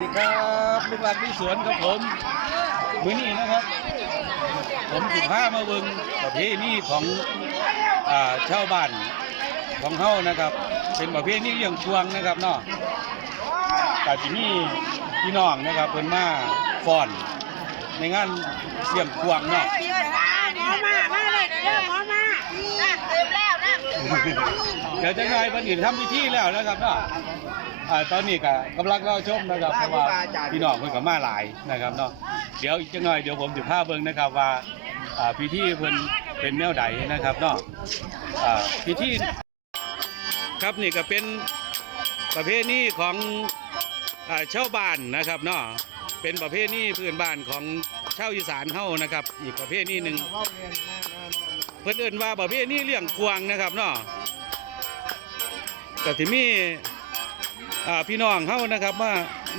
สวัสดีครับลูกหลานที่สวนครับผมมือนี้นะครับ ผมสิพามาเบิ่งประเพณีของอ่าชาวบ้านของเฮานะครับ เป็นประเพณีเลี้ยงพวงนะครับเนาะกาจิมีพี่น้องนะครับเพิ่นมาฟ้อน ในงานเลี้ยงพวงเนาะหมอมามาเลยเด้อหมอมานั่งตื่นแล้วนั่งตื่นเดี๋ยวจะงายวันอื่นทำพิธีแล้วนะครับเนาะ อ่าตอนนี้ก็กำลังรอชมนะครับเพราะว่าพี่น้องเพิ่นก็มาหลายนะครับเนาะเดี๋ยวอีกจังหน่อยเดี๋ยวผมสิพาเบิ่งนะครับว่าอ่าพิธีเพิ่นเป็นแนวใดนะครับเนาะอ่าพิธีครับนี่ก็เป็นประเพณีของอ่าชาวบ้านนะครับเนาะเป็นประเพณีพื้นบ้านของชาวอีสานเฮานะครับ อีกประเพณีหนึ่งเพิ่นเอิ้นว่าประเภทนี้เลี้ยงควางนะครับเนาะก็ที่มีอ่า พี่น้องเฮานะครับมา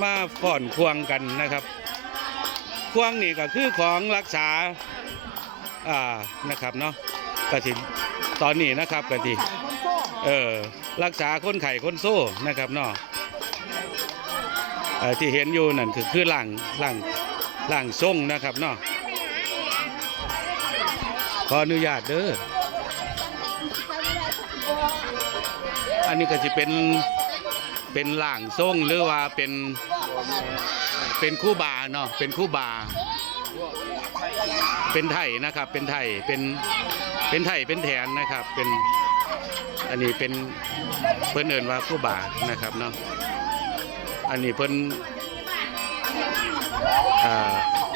มาฟ้อนควงกันนะครับ ควงนี่ก็คือของรักษาอ่านะครับเนาะก็สิตอนนี้นะครับก็สิเออรักษาคนไข้คนโซ่นะครับเนาะที่เห็นอยู่นั่นคือคือหลังหลังหลังทรงนะครับเนาะขออนุญาตเด้ออันนี้ก็จะเป็น เป็นหล่างทรงหรือว่าเป็นเป็นคู่บาเนาะเป็นคู่บา เป็นไทยนะครับ เป็นไทยเป็นเป็นไทยเป็นแทนนะครับ เป็นอันนี้เป็นเพิ่นเอินว่าคู่บานะครับเนาะอันนี้เพิ่นอ่า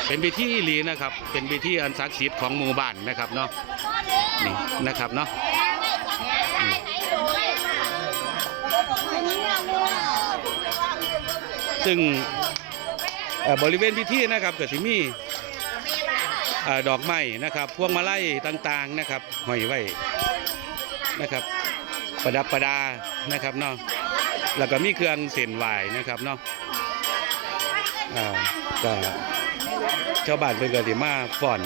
เป็นพิธีอีหลีนะครับ เป็นพิธีอันศักดิ์สิทธิ์ของหมู่บ้านนะครับเนาะนี่นะครับเนาะ ซึ่งบริเวณพิธีนะครับก็สิมีเอ่อดอกไม้นะครับ พวงมาลัยต่างๆนะครับห้อยไว้นะครับ ประดับประดานะครับเนาะแล้วก็มีเครื่องเส้นไหวนะครับเนาะอ่าก็ชาวบ้านเพิ่นก็สิมาฟ้อน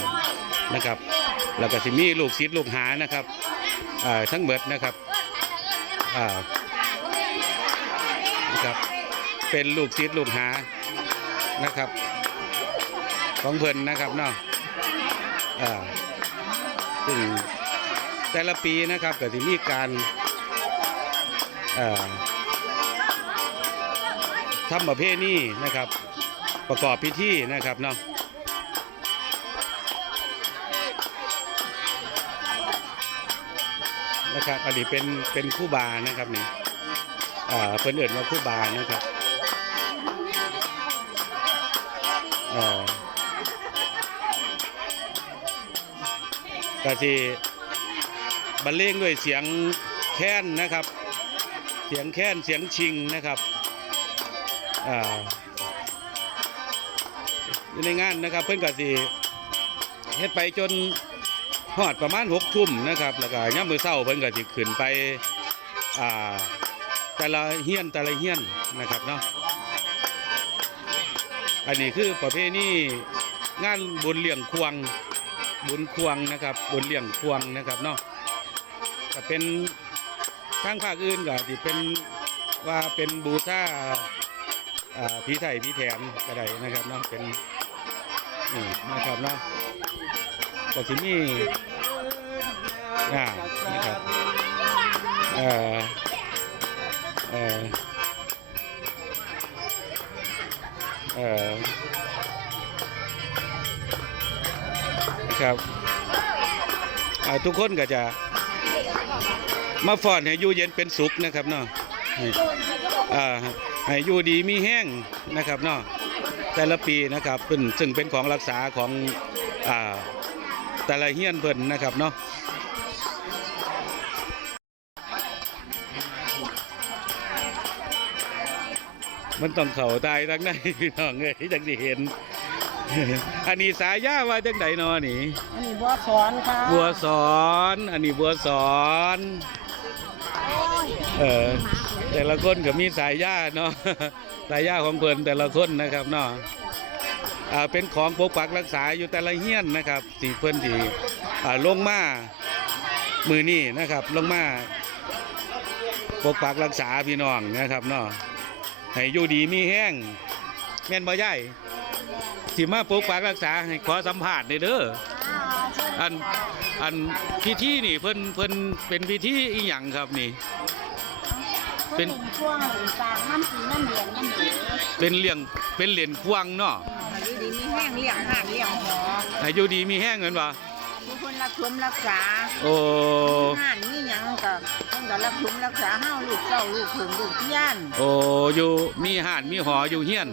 นะครับ แล้วก็สิมีลูกศิษย์ลูกหานะครับทั้งเบิดนะครับ เป็นลูกศิษย์ลูกหานะครับ ของเพิ่นนะครับเนาะอ่าซึ่งแต่ละปีนะครับก็สิมีการอ่าทำประเพณีนะครับ ประกอบพิธีนะครับเนาะนะครับอันนี้เป็นเป็นคู่บานะครับนี่อ่าเพิ่นเอื่นว่าคู่บานะครับ เออกะสิบรรเลงด้วยเสียงแค้นนะครับ เสียงแค้นเสียงชิงนะครับอ่าในงานนะครับเพิ่นกะสิเฮ็ดไปจนฮอดประมาณหกทุ่มนะครับ แล้วก็ย่ามือเศร้าเพิ่นก็สิขึ้นไปอ่าแต่ละเฮียนแต่ละเฮียนนะครับเนาะ อันนี้คือประเพณีงานบุญเลี้ยงควงบุญควงนะครับบุญเลี้ยงควงนะครับเนาะก็เป็นทางภาคอื่นก็ที่เป็นว่าเป็นบูชาอ่าผีไถ่ผีแถมก็ได้นะครับเนาะเป็นนี่นะครับเนาะก็สิมีอ่านะครับเอ่อเอ่อ เออครับทุกคนก็จะมาฟ้อนให้อยู่เย็นเป็นสุขนะครับเนาะให้อยู่ดีมีแห้งนะครับเนาะแต่ละปีนะครับเป็นซึ่งเป็นของรักษาของอแต่ละเฮียนเพิ่นนะครับเนาะ มันต้องเข่าตายทั้งในพี่น้องเอ้ยจังสิเห็น อันนี้สายย่าว่าจังไดนอนี่ อันนี้บัวสอนค่ะบัวสอน อันนี้บัวสอนเออแต่ละคนก็มีสายย่าเนาะสายย่าของเพิ่นแต่ละคนนะครับเนาะอ่าเป็นของปกปักรักษาอยู่แต่ละเฮียนนะครับสีเพิ่นที่อ่าลงมามือนี่นะครับ ลงมาปกปักรักษาพี่น้องนะครับเนาะ ให้อยู่ดีมีแห้งแม่นบ่ยายสิมาปกปักรักษาให้ขอสัมภาษณ์หน่อยเด้ออันอันพิธีนี่เพิ่นเพิ่นเป็นพิธีอีหยังครับนี่ เป็เป็นนช่วงกลางน้ำสีน้ำเหลืองน้ำเหลืองเป็นเลี้ยงเป็นเหรียญควงเนาะอายุดีมีแห้งเลี้ยงห่างเลี้ยงหออายุดีมีแห้งเงินบ่ ทุกคนรักชมรักษาโอ้ห่านนี่ยังกับต้องกับรักชมรักษาเฮาลูกเจ้าลูกถึงลูกเที่ยนโอ้อยู่มีห่านมีหออยู่เฮียน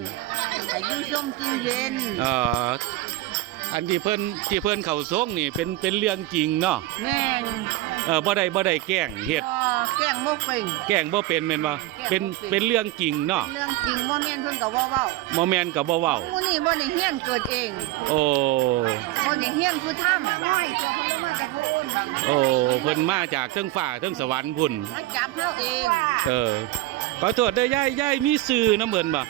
อายุส้มกินเย็นเอ่ออันที่เพิ่นที่เพิ่นเข้าทรงนี่เป็นเป็นเรื่องจริงเนาะแม่งเออบ่ได้บ่ได้แกล้งเฮ็ดพอ แกล้งโมกเป็นแกล้งบ่เป็นแม่นบ่เป็นเป็นเรื่องจริงเนาะเรื่องจริงบ่แม่นเพิ่นก็เว้าเว้าบ่แม่นก็บ่เว้าผู้นี้บ่ได้เฮียนเกิดเอง โอ้บ่ได้เฮียนคือถ้ำน้อยตัวเพิ่นลงมาจากโคนโอ้เพิ่นมาจากเทิงฟ้าเทิงสวรรค์พุ่นมาจับเฮาเองเออขอโทษเด้อยายยายมีชื่อน้ำเบิ่นบ่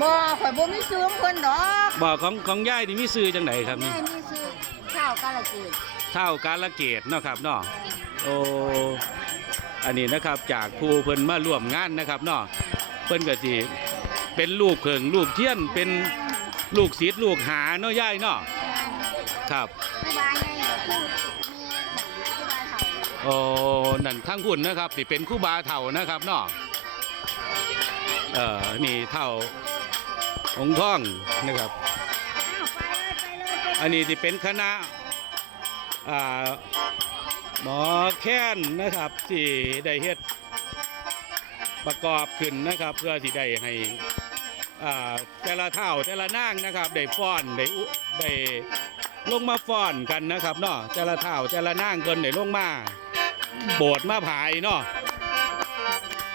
บ่ข่อยบ่มีซื้อของเพิ่นดอกบ่ของของยายนี่มีชื่อจังไดครับนี่แม่มีซื้อข้าวกาละเกิดเท่ากาลเกตเนาะครับเนาะโอ้อั นนี้นะครับจากผู้เพิ่นมาร่วมงานนะครับเนาะเพิ่นก็สิเป็นลูกเพิงลูกเทียนเป็นลูกศิษย์ลูกหาเนาะยายเนาะครับผู้บายไงก็คือมีผู้บายเฒ่าโอ้นั่นทั้งคุณนะครับสิเป็นคู่บาเถ่านะครับเนาะเอ่อนี่เท่าองค์ท่องนะครับ อันนี้ที่เป็นคณะอ่า หมอแค้นนะครับที่ได้เฮ็ดประกอบขึ้นนะครับ เพื่อที่ได้ให้อ่าแต่ละเท่าแต่ละนางนะครับ ได้ฟ้อนได้อุได้ลงมาฟ้อนกันนะครับเนาะแต่ละเท่าแต่ละนางเพิ่นได้ลงมาโบสถ์มาผายเนาะ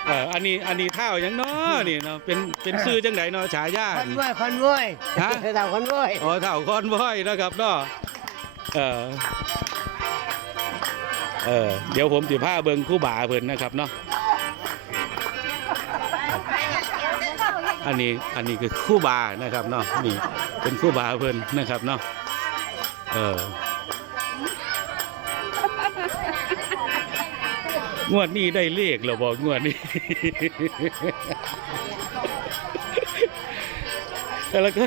เอออันนี้อันนี้เท่าหยังเนาะนี่เนาะเป็นเป็นชื่อจังไดเนาะฉายาคอนนี่ว้ยคอนว้ยฮะสาวคอนว้ยอ๋อเถ่าคอนว้อยนะครับเนาะเออ เออเดี๋ยวผมสิพาเบิงคู่บาเพิ่นนะครับเนาะอันนี้อันนี้คือคู่บานะครับเนาะนี่เป็นคู่บาเพิ่นนะครับเนาะเอองวดนี้ได้เลขเราบอกงวดนี้แต่ละก็